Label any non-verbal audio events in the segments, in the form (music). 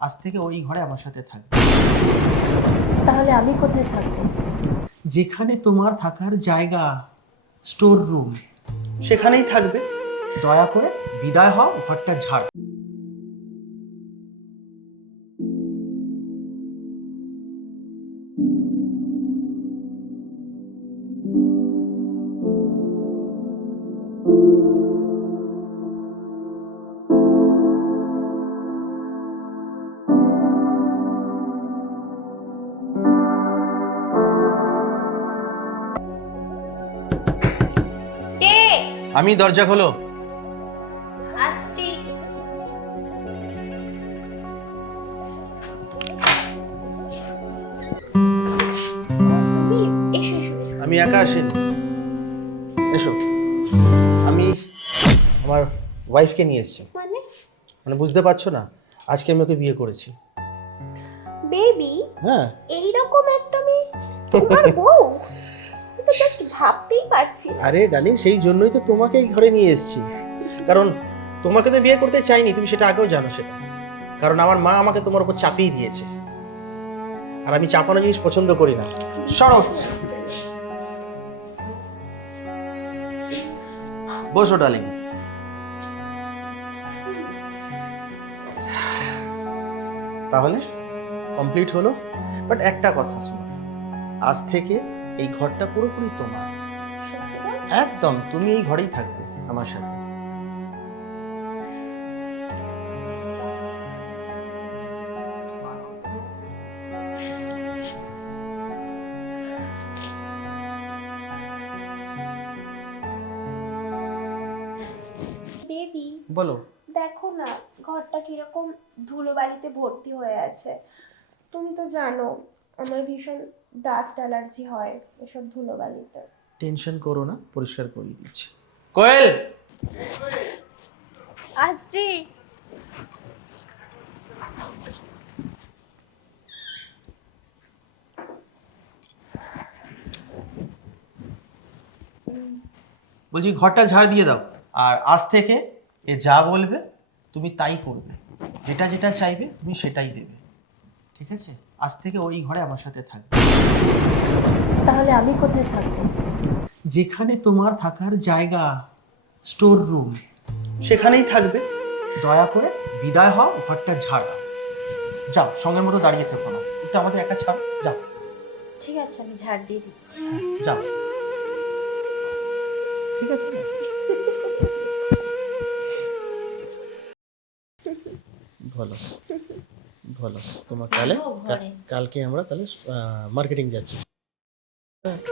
আজ থেকে ওই ঘরে আমার সাথে থাকবে। তাহলে আমি কোথায় থাকব? যেখানে তোমার থাকার জায়গা স্টোর রুম সেখানেই থাকবে। দয়া করে বিদায় হও ঘরটা ঝাড়। আমি দরজা খোলো। আসছি। আমি একা আসিনি। এসো। আমি আমার ওয়াইফকে নিয়ে এসেছি। মানে? মানে বুঝতে পারছ না আজকে আমি ওকে বিয়ে করেছি। বেবি হ্যাঁ। এইরকম একটা মেয়ে (laughs) তোমার বউ? তো জাস্ট ভাবতেই পারছি আরে ডালিং সেই জন্যই তো তোমাকে এই ঘরে নিয়ে এসেছি। কারণ তোমাকে তো বিয়ে করতে চাইনি, তুমি সেটা আগেও জানো সেটা। কারণ আমার মা আমাকে তোমার উপর চাপিয়ে দিয়েছে। আর আমি চাপানো জিনিস পছন্দ করি না। সরো। বসো ডালিং তাহলে কমপ্লিট হলো। বাট একটা কথা শোনো। আজ থেকে এই ঘরটা পুরোপুরি তোমার। একদম তুমি এই ঘরেই থাকবে আমার সাথে। বেবি বলো। দেখো না ঘরটা কীরকম ধুলোবালিতে ভর্তি হয়ে আছে। তুমি তো জানো আমার ভীষণ ডাস্ট অ্যালার্জি হয় এসব ধুলোবালিতে। টেনশন করো না পরিষ্কার করিয়ে দিচ্ছি। কোয়েল! আসছি। বলছি ঘরটা ঝাড় দিয়ে দাও। আর আজ থেকে এ যা বলবে তুমি তাই করবে। যেটা যেটা চাইবে তুমি সেটাই দেবে। ঠিক আছে? আজ থেকে ওই ঘরে আমার সাথে থাকবে। তাহলে আমি কোথায় থাকব? যেখানে তোমার থাকার জায়গা স্টোর রুম সেখানেই থাকবে। দয়া করে বিদায় হও ঘরটা ঝাড় যাও সঙ্গের মতো দাঁড়িয়ে থেকো না। একটু আমাদের একা ছাড়। যাও। ঠিক আছে আমি ঝাড় দিয়ে দিচ্ছি। যাও। ঠিক আছে? বলো। বলো তোমার তাহলে কালকে আমরা তাহলে মার্কেটিং যাচ্ছি।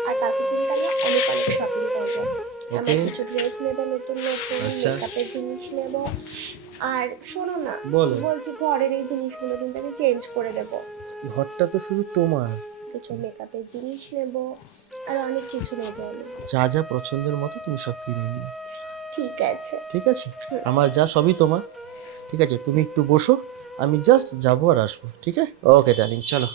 আর কালকে কিন্তু আমি অনেক অনেক শপিং করব। ওকে কিছু ড্রেস নেব নতুন নতুন আচ্ছা। মেকআপের জিনিস নেব। আর শোনো না বলো। বলছি ঘরের এই জিনিসগুলো কিন্তু আমি চেঞ্জ করে দেবো। ঘরটা তো শুধু তোমার। কিছু মেকআপের জিনিস নেব আর অনেক কিছু নেব আমি। যা যা পছন্দের মতো তুমি সব কিনে নিও। ঠিক আছে। ঠিক আছে? আমার যা সবই তোমার। ঠিক আছে? তুমি একটু বসো। আমি জাস্ট যাব আর আসব ঠিক আছে? ওকে ডার্লিং চলো।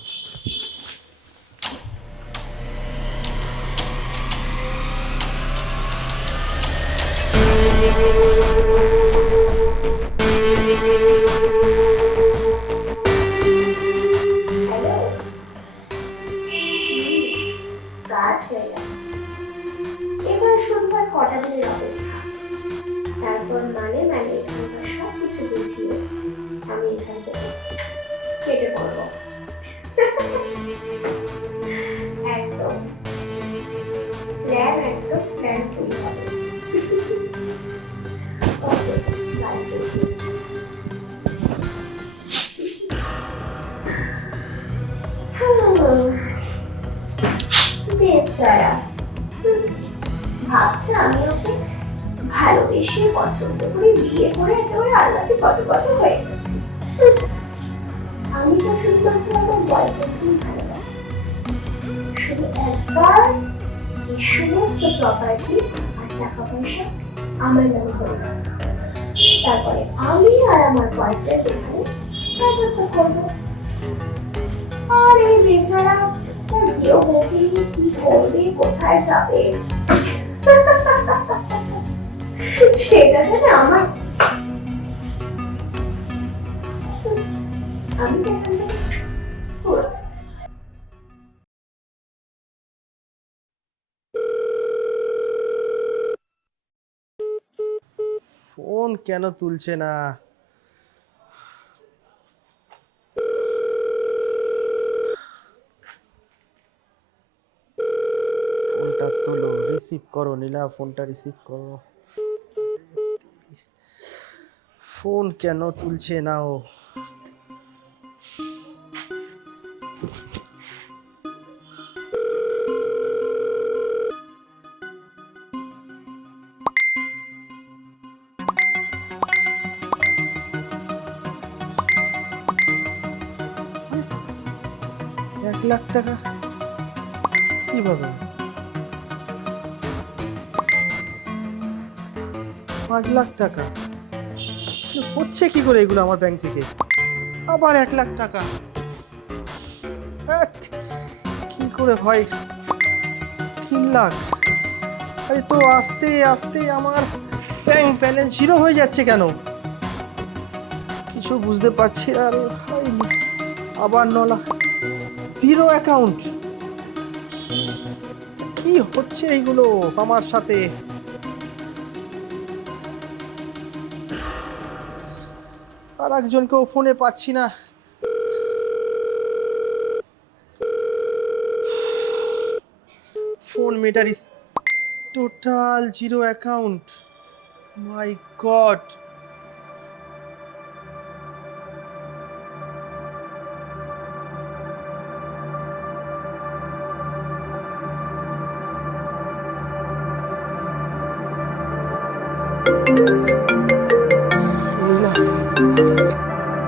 প্ল্যান একদম প্ল্যান আমি ভালোবেসে পছন্দ করে বিয়ে করে একেবারে আল্লাহকে হয়ে আমি তো শুধুমাত্র আমার একবার এই সমস্ত প্রপার্টি আর টাকা পয়সা আমার নামে হয়ে যাবে। তারপরে আমি আর আমার বয়ফ্রেন্ড এখানে রাজত্ব করব। আর এই বেচারা তার বউকে কি করবে, কোথায় যাবে? সেটা যেন আমার। আমি ফোন কেন তুলছে না? ফোনটা তোলো রিসিভ করো, নীলা, ফোনটা রিসিভ করো। ফোন কেন তুলছে না ও? লাখ টাকা। কীভাবে? পাঁচ লাখ টাকা। হচ্ছে কি করে এগুলো আমার ব্যাংক থেকে? আবার এক লাখ টাকা। ধ্যাৎ, কি করে হয়? তিন লাখ। আরে তো আস্তে আস্তে আমার ব্যাংক ব্যালেন্স জিরো হয়ে যাচ্ছে কেন? কিছু বুঝতে পারছি আর আবার ন লাখ। Zero account. কি হচ্ছে এইগুলো আমার সাথে? আর একজনকেও ফোনে পাচ্ছি না। Phone মেটারিস। Total zero account. My God.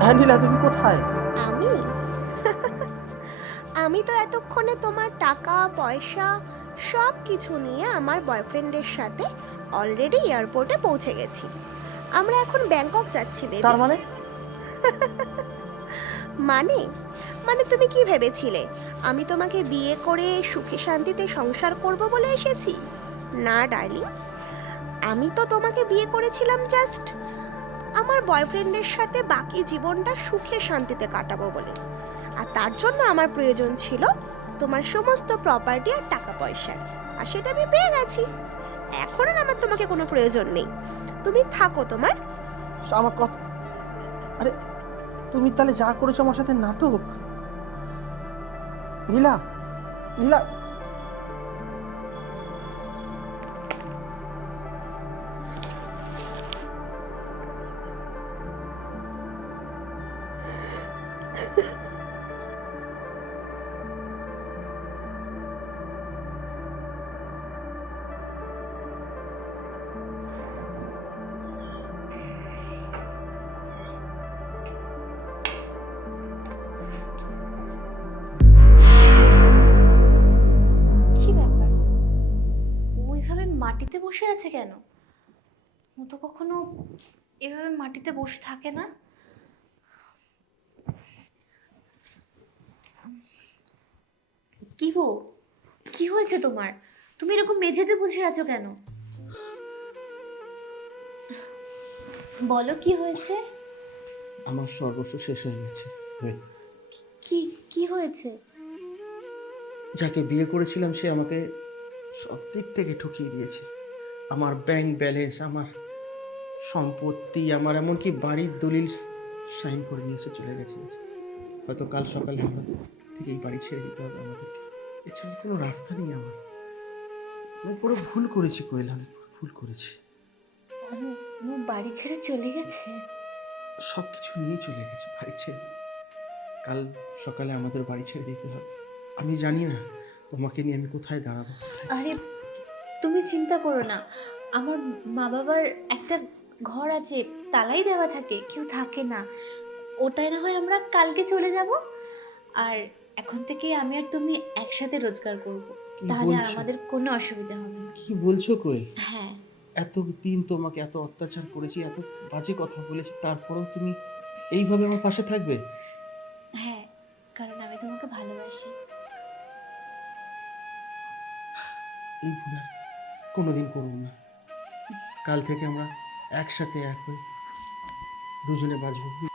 হ্যাঁ নীলা তুমি কোথায়? আমি? (laughs) আমি তো এতক্ষণে তোমার টাকা পয়সা সব কিছু নিয়ে আমার বয়ফ্রেন্ডের সাথে অলরেডি এয়ারপোর্টে পৌঁছে গেছি। আমরা এখন ব্যাংকক যাচ্ছি baby। তার মানে? (laughs) মানে? মানে তুমি কি ভেবেছিলে? আমি তোমাকে বিয়ে করে সুখে শান্তিতে সংসার করব বলে এসেছি? না ডার্লিং আমি তো তোমাকে বিয়ে করেছিলাম জাস্ট আমার বয়ফ্রেন্ডের সাথে বাকি জীবনটা সুখে শান্তিতে কাটাবো বলে। আর তার জন্য আমার প্রয়োজন ছিল তোমার সমস্ত প্রপার্টি আর টাকা পয়সা। আর সেটা আমি পেয়ে গেছি। এখন আর আমার তোমাকে কোনো প্রয়োজন নেই। তুমি থাকো তোমার। আমার কথা আরে, তুমি তাহলে যা করেছ আমার সাথে নাটক? নীলা নীলা বসে আছে কেন? ও তো কখনো এভাবে মাটিতে বসে থাকে না। কি গো? কি হয়েছে তোমার? তুমি এরকম মেঝেতে বসে আছো কেন? বলো কি হয়েছে? আমার সর্বস্ব শেষ হয়ে গেছে। কি কি হয়েছে? যাকে বিয়ে করেছিলাম সে আমাকে সব দিক থেকে ঠকিয়ে দিয়েছে। আমার ব্যাংক ব্যালেন্স আমার সম্পত্তি আমার এমনকি বাড়ির দলিল সাইন করে নিয়ে এসে চলে গেছে। হয়তো কাল সকালে আমার থেকে এই বাড়ি ছেড়ে দিতে হবে আমাদেরকে। এছাড়া কোনো রাস্তা নেই আমার। আমি পুরো ভুল করেছি কোয়েল আমি ভুল করেছি। বাড়ি ছেড়ে চলে গেছে? সব কিছু নিয়ে চলে গেছে বাড়ি ছেড়ে। কাল সকালে আমাদের বাড়ি ছেড়ে দিতে হবে। আমি জানি না তোমাকে নিয়ে আমি কোথায় দাঁড়াবো। আরে তুমি চিন্তা করো না। আমার মা বাবার একটা ঘর আছে তালাই দেওয়া থাকে কেউ থাকে না। ওটাই না হয় আমরা কালকে চলে যাব। আর এখন থেকে আমি আর তুমি একসাথে রোজগার করব। তাহলে আর আমাদের কোনো অসুবিধা হবে না। কি বলছো কই? হ্যাঁ। এত দিন তোমাকে এত অত্যাচার করেছি এত বাজে কথা বলেছি তারপরেও তুমি এইভাবে আমার পাশে থাকবে? হ্যাঁ কারণ আমি তোমাকে ভালোবাসি। এই ভুল কোনোদিন করব না। কাল থেকে আমরা একসাথে এক হয়ে দুজনে বাঁচবো।